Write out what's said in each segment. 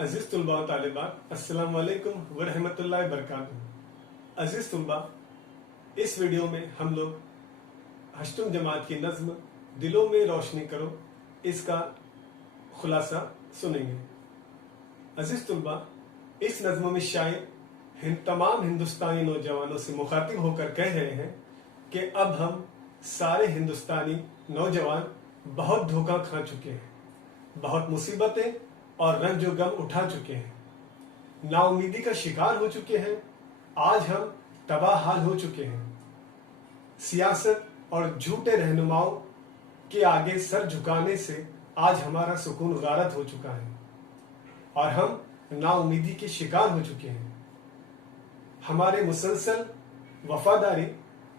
अजीज तुलबा व तालिबात, अस्सलाम वालेकुम व रहमतुल्लाहि व बरकातुहू। अजीज तुलबा, इस वीडियो में हम लोग हश्तुम जमात की नज्म दिलों में रोशनी करो इसका खुलासा सुनेंगे। अजीज तुलबा, इस नज्म में शायर तमाम हिंदुस्तानी नौजवानों से मुखातिब होकर कह रहे हैं कि अब हम सारे हिंदुस्तानी नौजवान बहुत धोखा खा चुके हैं, बहुत मुसीबतें और रंजो गम उठा चुके हैं, नाउमीदी का शिकार हो चुके हैं। आज हम तबाह हाल हो चुके हैं। सियासत और झूठे रहनुमाओं के आगे सर झुकाने से आज हमारा सुकून गारत हो चुका है और हम नाउमीदी के शिकार हो चुके हैं। हमारे मुसलसल वफादारी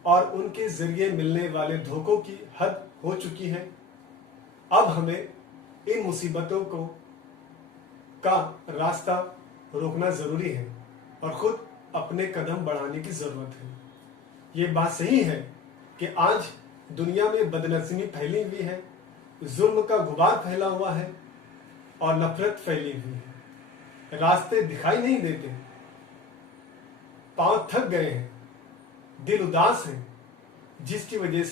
और उनके जरिए मिलने वाले धोखों की हद हो चुकी है। अब हमें इन मुसीबतों का रास्ता रोकना जरूरी है और खुद अपने कदम बढ़ाने की जरूरत है। ये बात सही है कि आज दुनिया में बदनज़मी फैली हुई है, जुल्म का गुबार फैला हुआ है और नफरत फैली हुई है। रास्ते दिखाई नहीं देते, पांव थक गए हैं, दिल उदास है, जिसकी वजह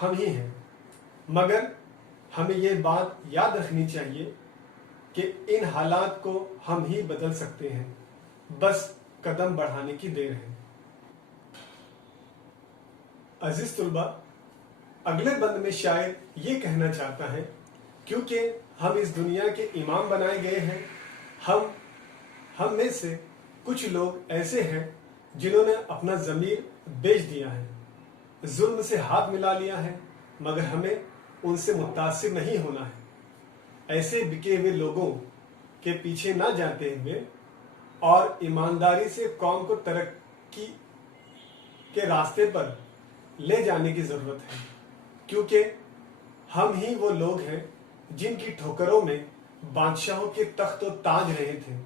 हम ही हैं। मगर हमें ये बात याद रखनी चाहिए कि इन हालात को हम ही बदल सकते हैं, बस कदम बढ़ाने की देर है। अजीज तुलबा, अगले बंद में शायर ये कहना चाहता है, क्योंकि हम इस दुनिया के इमाम बनाए गए हैं। हम में से कुछ लोग ऐसे हैं जिन्होंने अपना ज़मीर बेच दिया है, जुल्म से हाथ मिला लिया है, मगर हमें उनसे मुतासिर नहीं होना है। ऐसे बिके हुए लोगों के पीछे ना जाते हुए और ईमानदारी से कौम को तरक्की के रास्ते पर ले जाने की जरूरत है, क्योंकि हम ही वो लोग हैं जिनकी ठोकरों में बादशाहों के तख्त और ताज रहे थे।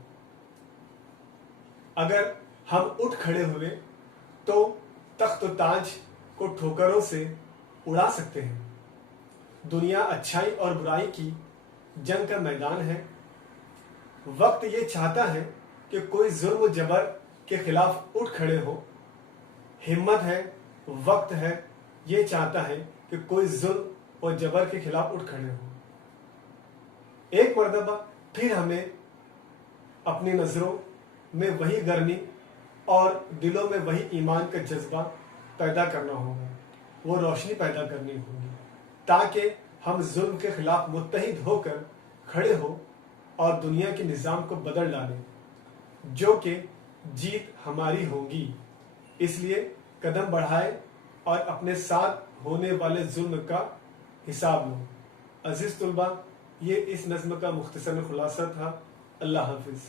अगर हम उठ खड़े हुए तो तख्त और ताज को ठोकरों से उड़ा सकते हैं। दुनिया अच्छाई और बुराई की जंग का मैदान है। वक्त ये चाहता है कि कोई जुल्म जबर के खिलाफ उठ खड़े हो। हिम्मत है, वक्त है, ये चाहता है कि कोई जुल्म और जबर के खिलाफ उठ खड़े हो। एक मर्तबा फिर हमें अपनी नजरों में वही गर्मी और दिलों में वही ईमान का जज्बा पैदा करना होगा, वो रोशनी पैदा करनी होगी, ताकि हम जुल्म के खिलाफ मुत्तहिद होकर खड़े हो और दुनिया के निज़ाम को बदल डालें, जो कि जीत हमारी होगी। इसलिए कदम बढ़ाए और अपने साथ होने वाले जुल्म का हिसाब लो। अजीज तुलबा, ये इस नज़्म का मुख्तसर खुलासा था। अल्लाह हाफिज़।